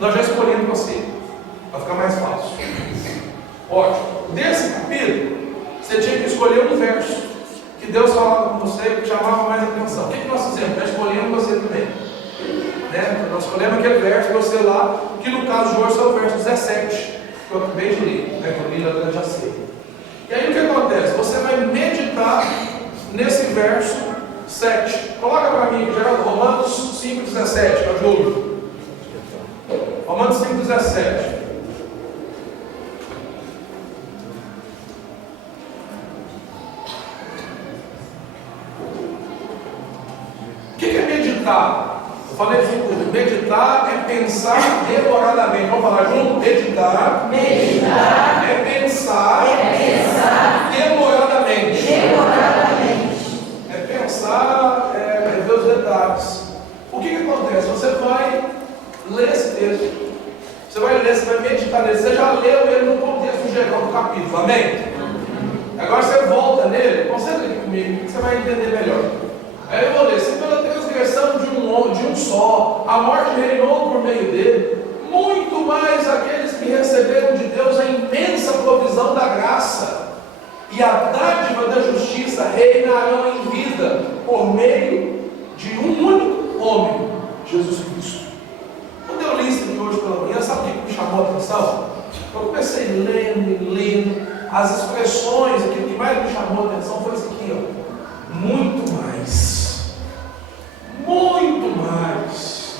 Nós já escolhemos você. Vai ficar mais fácil. Ótimo. Desse capítulo, você tinha que escolher um verso que Deus falava com você que chamava mais atenção. O que nós fizemos? Nós escolhemos você também. Né? Nós escolhemos aquele verso, você lá, que no caso de hoje é o verso 17, que eu acabei de ler, né? Que eu li lá, já sei. E aí o que acontece? Você vai meditar nesse verso 7. Coloca para mim, Geraldo, Romanos 5,17, para Júlio. Romanos 5,17. O que é meditar? Eu falei de tudo. Meditar é pensar demoradamente. Vamos falar junto? Meditar. Meditar é pensar. É pensar demoradamente. Demoradamente. É comigo, você vai entender melhor. Aí eu vou ler, se pela transgressão de um só, a morte reinou por meio dele, muito mais aqueles que receberam de Deus a imensa provisão da graça e a dádiva da justiça reinarão em vida por meio de um único homem, Jesus Cristo. Quando eu li isso aqui hoje pela manhã, sabe o que me chamou a atenção? Eu comecei lendo as expressões, aquilo que mais me chamou a atenção foi isso aqui, ó. Muito mais,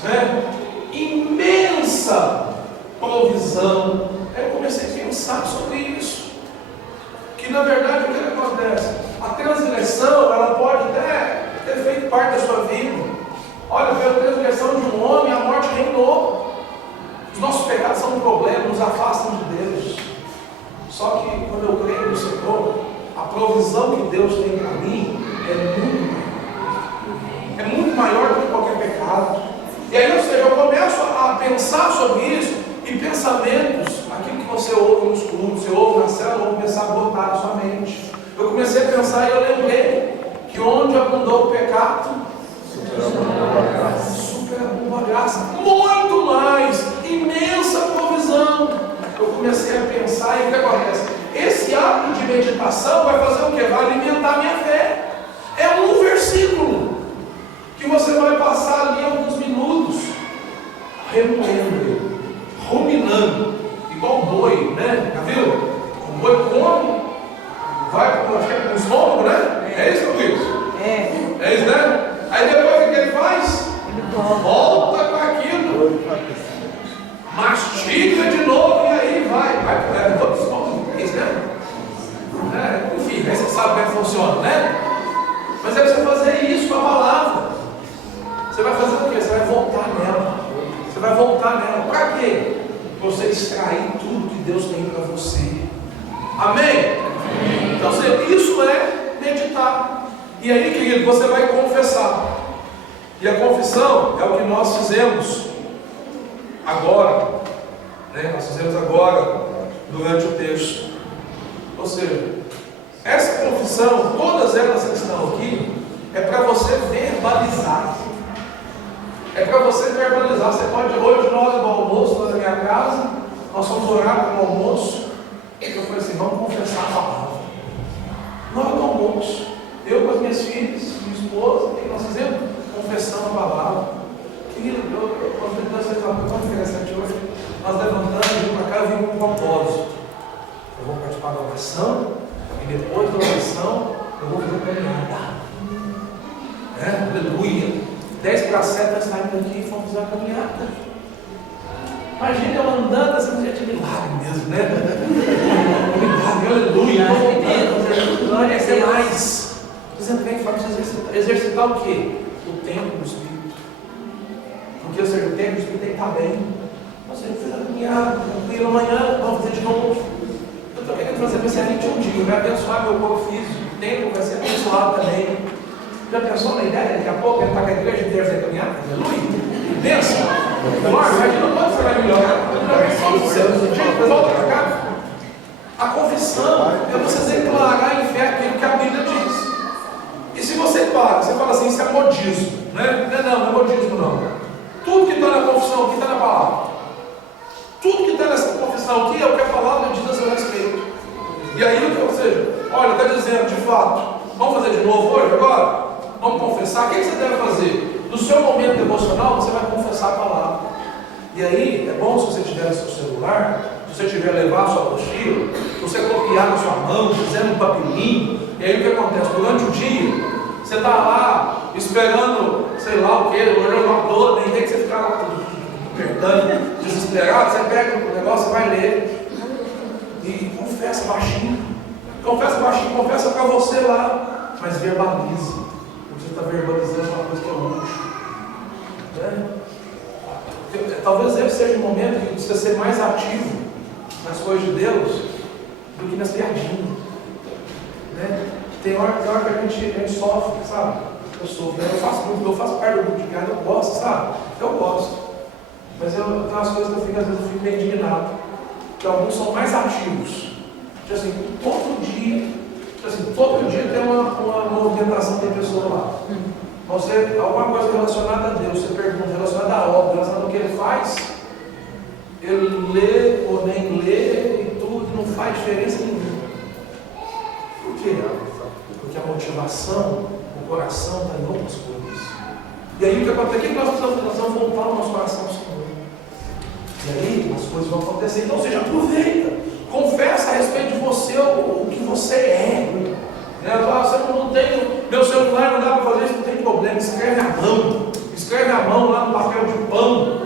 né? Imensa provisão. Aí eu comecei a pensar sobre isso, que na verdade o que acontece? A transgressão, ela pode até ter feito parte da sua vida. Olha, pela transgressão de um homem, a morte reinou. Os nossos pecados são um problema, nos afastam de Deus. Só que quando eu creio no Senhor, a provisão que Deus tem para mim é muito maior do que qualquer pecado. E aí, ou seja, eu começo a pensar sobre isso, e pensamentos, aquilo que você ouve nos cultos, você ouve na célula, vão começar a botar na sua mente. Eu comecei a pensar e eu lembrei que onde abundou o pecado, superabundou a graça, muito mais, imensa provisão. Eu comecei a pensar e o que acontece? Esse ato de meditação vai fazer o quê? Vai alimentar a minha fé. É um versículo que você vai passar ali alguns minutos remoendo, ruminando, igual boi, né? Já viu? O boi come, vai para o estômago, né? É isso, Luiz? É isso, né? Aí depois o que ele faz? Volta com aquilo, mastiga de novo e aí vai todo o estômago. É isso, né? Enfim, aí você sabe como é que funciona, né? Mas é você fazer isso com a palavra. Você vai fazer o quê? Você vai voltar nela. Você vai voltar nela. Para quê? Para você extrair tudo que Deus tem para você. Amém? Então, isso é meditar. E aí, querido, você vai confessar. E a confissão é o que nós fizemos agora. Nós fizemos agora, durante o texto. Ou seja, essa confissão, todas elas que estão aqui, é para você verbalizar. É para você verbalizar. Você pode, hoje, na hora do almoço, lá na minha casa, nós fomos orar para o almoço. Eu falei assim: vamos confessar a palavra. Na hora do almoço, eu com as minhas filhas, minha esposa, o que nós fizemos? Confessando a palavra. Querido, quando interessante hoje, nós levantamos, vimos para cá, vimos com um propósito. Eu vou participar da oração, e depois da oração, eu vou fazer caminhada. Aleluia. 6:50 nós saímos daqui e fomos fazer a caminhada. Imagina eu andando assim, gente, milagre mesmo, né? Milagre, aleluia. Glória a Deus. Mais. Dizendo que fala para exercitar o quê? O tempo do Espírito. Porque o tempo do Espírito tem que estar bem. Você fez a caminhada, tranquilo, amanhã vamos fazer de novo. Eu estou querendo fazer, vai ser 21 dias, vai abençoar meu corpo físico, o tempo vai ser abençoado também. Já pensou na ideia? Daqui a pouco ele está com a igreja inteira sem caminhar? Aleluia! Pensa! Imagina quanto você vai melhorar. Volta para cá. A confissão é você declarar em fé aquilo que a Bíblia diz. E se você para, você fala assim, isso é modismo, né? Não é modismo não. Tudo que está na confissão aqui está na palavra. Tudo que está nessa confissão aqui é o que a palavra diz a seu respeito. E aí, ou seja, olha, está dizendo de fato, vamos fazer de novo hoje, agora? Vamos confessar. O que você deve fazer? No seu momento devocional, você vai confessar a palavra. E aí, é bom se você tiver no seu celular, se você tiver levar a sua apostila, se você copiar na sua mão, fizer um papelinho, e aí o que acontece? Durante o dia, você está lá, esperando, sei lá o que, o elevador, tem que você ficar lá apertando, desesperado, você pega o negócio, vai ler, e confessa baixinho, confessa para você lá, mas verbalize. Você está verbalizando uma coisa que é útil. Talvez esse seja o momento de você ser mais ativo nas coisas de Deus do que nas piadinhas. Tem hora que a gente sofre, sabe? Eu sofro, eu faço parte do grupo de casa, eu gosto, sabe? Eu gosto. Mas tem umas coisas que às vezes eu fico meio indignado. Que alguns são mais ativos. Tipo assim, todo dia tem uma movimentação Alguma coisa relacionada a Deus, você pergunta, relacionada à obra, relacionada ao que Ele faz, Ele lê ou nem lê e tudo, não faz diferença nenhuma. Por quê? Porque a motivação, o coração está em outras coisas. E aí o que acontece? O que nós precisamos fazer? Nós vamos voltar o nosso coração ao Senhor. E aí as coisas vão acontecer. Então, ou seja, aproveita. Confessa a respeito de você o que você é. Você não tem, meu celular não dá para fazer isso, não tem problema. Escreve à mão. Escreve à mão lá no papel de pão.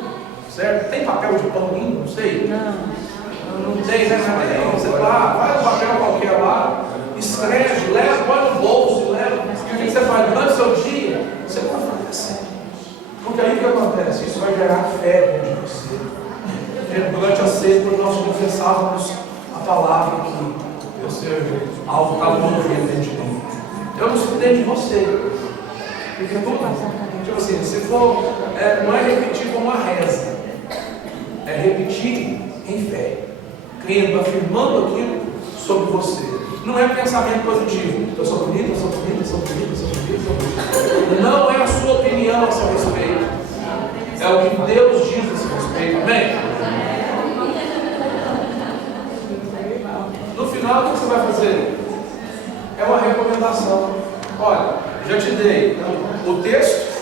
Certo? Tem papel de pão lindo? Não sei. Não tem, né? Você vai no papel qualquer lá, escreve, leva, põe no bolso, leva. E o que você faz? Durante o seu dia, você vai fazer assim. Porque aí o que acontece? Isso vai gerar fé dentro de você. Durante a ceia, quando nós confessávamos a palavra que eu sei, algo estava movendo dentro de mim. Eu não sei dentro de você. Porque tudo, tipo assim, se for, não é repetir como uma reza, é repetir em fé, crendo, afirmando aquilo sobre você. Não é pensamento positivo. Eu sou bonito, eu sou bonito, eu sou bonito, eu sou bonito, eu sou bonito. Não é a sua opinião a seu respeito. É o que Deus diz a seu respeito. Amém? No final, o que você vai fazer? É uma recomendação. Olha, já te dei o texto,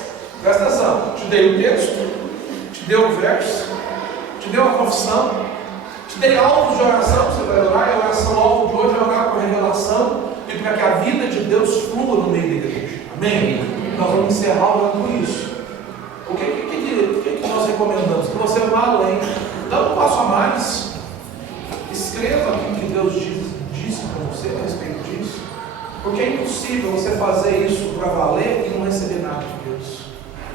presta atenção, te dei o texto, te dei o verso, te dei uma confissão, te dei alvos de oração, você vai orar, e a oração alvo de hoje é orar com revelação e para que a vida de Deus flua no meio da igreja. Amém? Nós vamos encerrar orando por isso. O que nós recomendamos? Que você vá além, dá um passo a mais, escreva aquilo que Deus disse para você a respeito disso, porque é impossível você fazer isso para valer e não receber nada de Deus.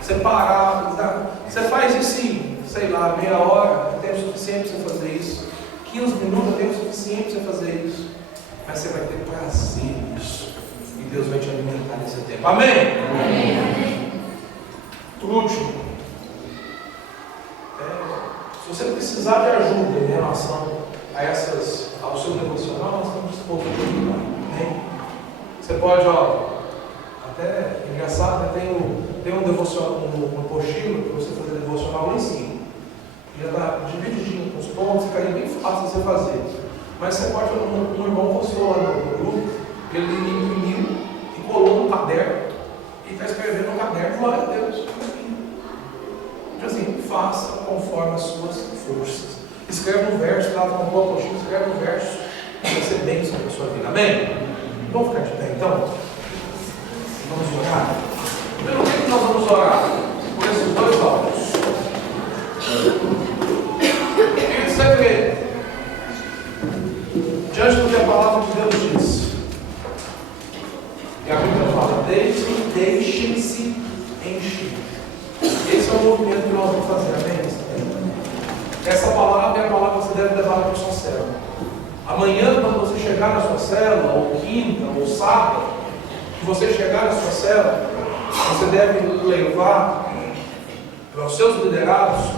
Você parar, você faz isso em, sei lá, meia hora, é tempo suficiente para você fazer isso, 15 minutos é tempo suficiente para você fazer isso, mas você vai ter prazer nisso, e Deus vai te alimentar nesse tempo. Amém? Amém. Por último, se você precisar de ajuda em relação ao seu devocional, nós estamos dispostos a te ajudar. Amém? Você pode, até engraçado, né? Tem um devocional, uma apostila para você fazer devocional lá em cima. Já está divididinho com os pontos, ficaria bem fácil de você fazer. Mas você pode, um irmão postou lá no grupo, ele imprimiu e colou no caderno e está escrevendo no caderno, glória a Deus. Então assim, faça conforme as suas forças. Escreve um verso, lá com uma apostila, escreve um verso, vai ser bênção para a sua vida. Amém? Vamos ficar de pé então? Vamos orar? Pelo que nós vamos orar? Por esses dois áudios. E você vê, diante do que a palavra de Deus diz, e a Bíblia fala, deixem-se encher. Esse é o movimento que nós vamos fazer, amém? Essa palavra é a palavra que você deve levar para a sua célula. Amanhã, quando você chegar na sua célula, ou quinta, ou sábado, que você chegar na sua célula, você deve levar para os seus liderados,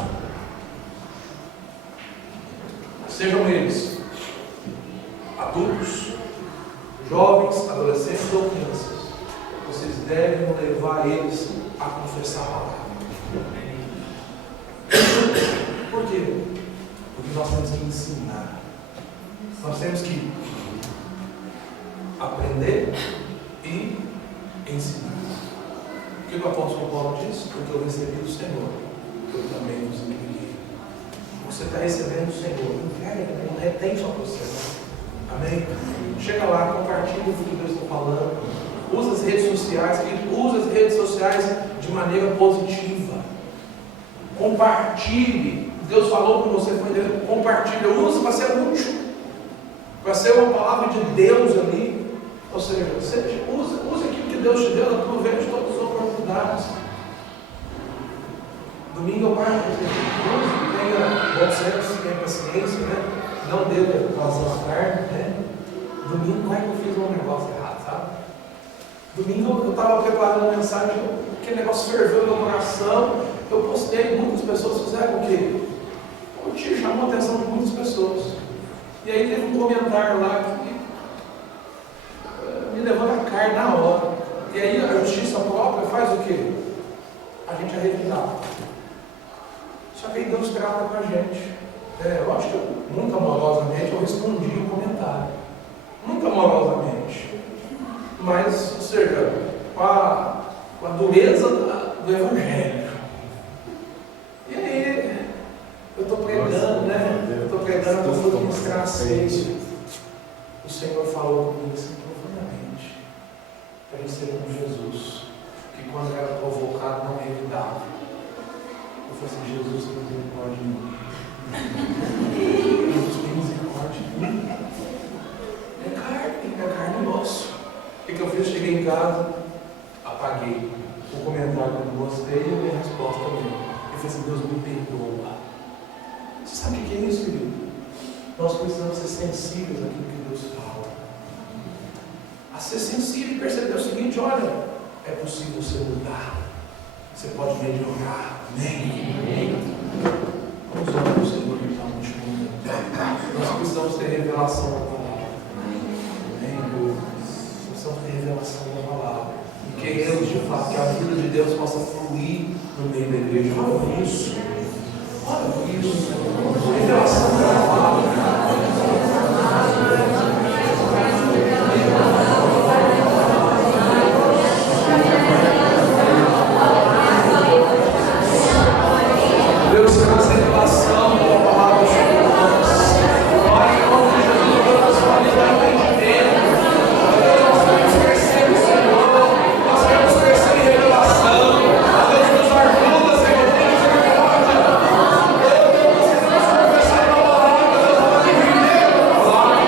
sejam eles adultos, jovens, adolescentes ou crianças, vocês devem levar eles a confessar a palavra. Por quê? Porque nós temos que ensinar. Nós temos que aprender e ensinar. O que o apóstolo Paulo diz? Porque eu recebi do Senhor, eu também vos enviei. O que você está recebendo do Senhor, não retém só para você. Amém? Chega lá, compartilha o que Deus está falando. Usa as redes sociais, de maneira positiva. Compartilhe. Deus falou com você, compartilhe. Usa para ser útil. Para ser uma palavra de Deus ali. Ou seja, você usa aquilo que Deus te deu, aproveite todas as oportunidades. Domingo eu parto com você. Tenha bom senso, tenha paciência, né? Não dê vazão à carne, né? Domingo não é que eu fiz um negócio errado, sabe? Domingo eu estava preparando uma mensagem, aquele negócio ferveu no meu coração. Eu postei, muitas pessoas fizeram o quê? Chamou a atenção de muitas pessoas. E aí teve um comentário lá que me levou na carne na hora. E aí a justiça própria faz o quê? A gente é revidado. Só que aí Deus trata com a gente. Eu acho que nunca amorosamente eu respondi o comentário. Nunca amorosamente. Mas, ou seja, com a dureza do Evangelho. E aí, eu estou pregando, né? Eu estou pregando, eu vou mostrar a ceia. O Senhor falou comigo assim profundamente. Para a gente ser como Jesus. Que quando era provocado, não evitava. Eu falei assim, Jesus, não tem misericórdia de mim. Jesus tem misericórdia de mim. É carne e osso. O que eu fiz? Cheguei em casa, apaguei o comentário que eu gostei e a minha resposta também. Eu falei assim, Deus me perdoa. Você sabe o que é isso, querido? Nós precisamos ser sensíveis àquilo que Deus fala. A ser sensível e perceber o seguinte, olha, é possível você mudar. Você pode melhorar. Amém? Vamos orar para o Senhor que está no mundo. Nós precisamos ter revelação da palavra. Amém? Precisamos ter revelação da palavra. E queremos de fato que a vida de Deus possa fluir no meio da igreja. Olha por isso. Olha por isso. Revelação da palavra. Deus traz revelação da palavra sobre nós. Pai, em nome de Jesus, nós vamos dar entendimento. Nós queremos crescer no Senhor. Nós queremos crescer em revelação. Deus nos ajuda, Senhor. Deus nos ajuda. Deus nos confessar na palavra. Deus nos viver na palavra.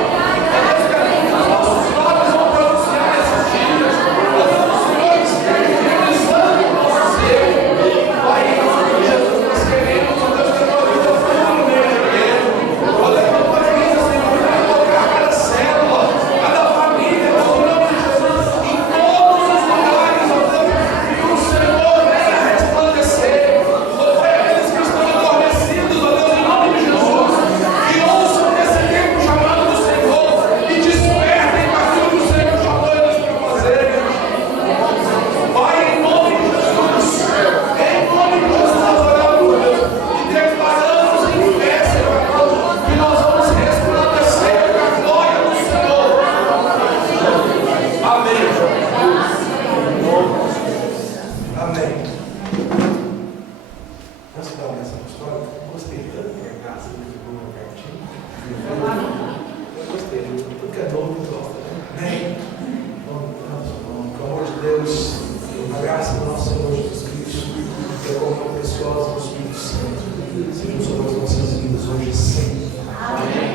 Deus quer que os nossos lábios vão pronunciar esses dias. Deus nos Senhor exteriorizando o nosso ser. Pai, em nome de Jesus, nós queremos, ó Deus, que a tua vida flua no meio da igreja. Ó Deus, a tua vida, Senhor, vai tocar cada célula, cada família, Deus, em nome de Jesus, em todos os lugares, ó Deus, que o Senhor venha resplandecer. Ó Pai, aqueles que estão adormecidos, ó Deus, em nome de Jesus, que ouçam nesse tempo chamado do Senhor e despertem para aquilo que o Senhor chamou eles para fazer. Pai, em nome de Jesus, em nome de Jesus, nós oramos, Deus, e declaramos em fé, Senhor, que nós vamos resplandecer para a glória do Senhor. Amém. Amém. Posso dar uma essa história? Gostei tanto da graça que ficou no pertinho. Eu gostei, tudo que é novo eu gosto. Amém. Pelo amor de Deus, a graça do nosso Senhor Jesus Cristo, que é como preciosa do Espírito Santo, seja sobre as nossas vidas hoje e sempre. Amém.